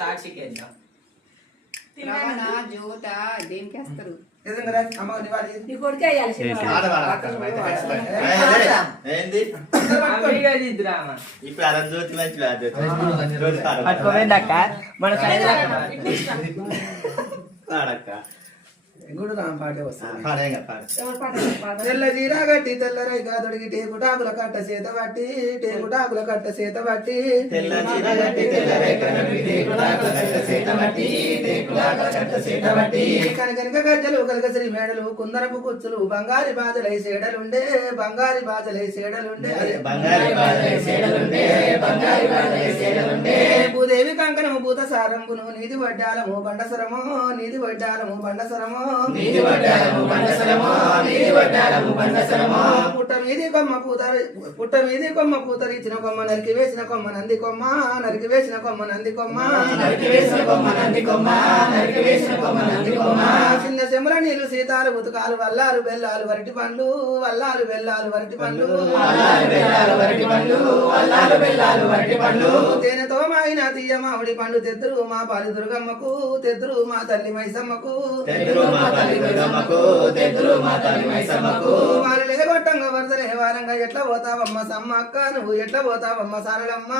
సాక్షికి వెళ్దాం. జోత దేనికి వేస్తారు నీ కొడుకే వేయాలి సినిమా. ఇప్పుడు అలా జ్యోతి మంచి పట్టుకోపోయిందక్క మన పాడక్క గుడు రామ పాటే వస్తుంది. ఎవరు పాట పాట తెల్ల జీరా గట్టి తెల్లరై కాదొడిగి టేకుటాకుల కట్ట చేత పట్టి టేకుటాకుల కట్ట చేత పట్టి తెల్ల చీర గట్టి తెల్లరై కనబడి టేకుటాకుల కట్ట చేత పట్టి టేకుటాకుల కట్ట చేత పట్టి కనకనక గజ్జలు కలకసిరి మేడలు కుందరపు కుచ్చులు బంగారి బాజలై సేడలుండే బంగారి బాజలై సేడలుండే బంగారి బాజలై సేడలుండే బంగారి బాజలై సేడలుండే భూదేవి కంకణము భూత సారంబును నీది వడ్డాలము బండసరము నీది వడ్డాలము బండసరము నీది వడ్డాలము బండసరము నీది వడ్డాలము బండసరము పుట్ట మీది కొమ్మ పూతరిచ్చిన కొమ్మ నరికి వేసిన కొమ్మ నంది కొమ్మ నరికి వేసిన కొమ్మ నంది కొమ్మ నరికి వేసిన కొమ్మ నంది కొమ్మ నరికి వేసిన కొమ్మ నంది కొమ్మ చిన్న చెమల నీళ్లు సీతాలు ఉతకాలు వల్లాలు బెల్లాలు వరటి పండ్లు వల్లాలు బెల్లాలు వరటి పండ్లు వల్లాలు బెల్లాలు వరటి పండ్లు వల్లాలు బెల్లాలు వరటి పండ్లు తేనెతో మాగిన తీయ మామిడి పండు తెద్దురు మా పాలి దుర్గమ్మకు తెద్దురు మా తల్లి మైసమ్మకు తెద్దురు మా తల్లి దుర్గమ్మకు తెద్దురు మా తల్లి మైసమ్మకు వాళ్ళు లేగొట్టంగా వరదలే వారంగా ఎట్లా పోతావమ్మ సమ్మక్క నువ్వు ఎట్లా పోతావమ్మ సారలమ్మ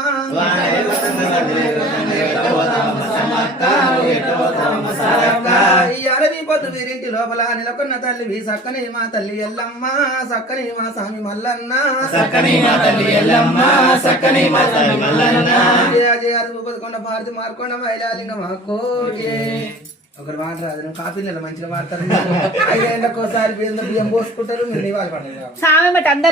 ఈ అరవి పొద్దు వీరింటి లోపల నెలకొన్న తల్లి సక్కని మా తల్లి ఎల్లమ్మ సక్కని మా స్వామి మల్లన్న సక్కని మా తల్లి ఎల్లమ్మ సక్కని మా తల్లి మల్లన్న జయ జయ రూపకొండ భారతి మార్కొండ మైలాలింగ మా కోటి ఒకటి మాట్లాడదు నువ్వు కాఫీ నెల మంచిగా మాట్లాడతారు 5 ఏళ్ళకోసారి బియ్యం పోసుకుంటారు మీరు నివాళి పడలేదు సామె అందరు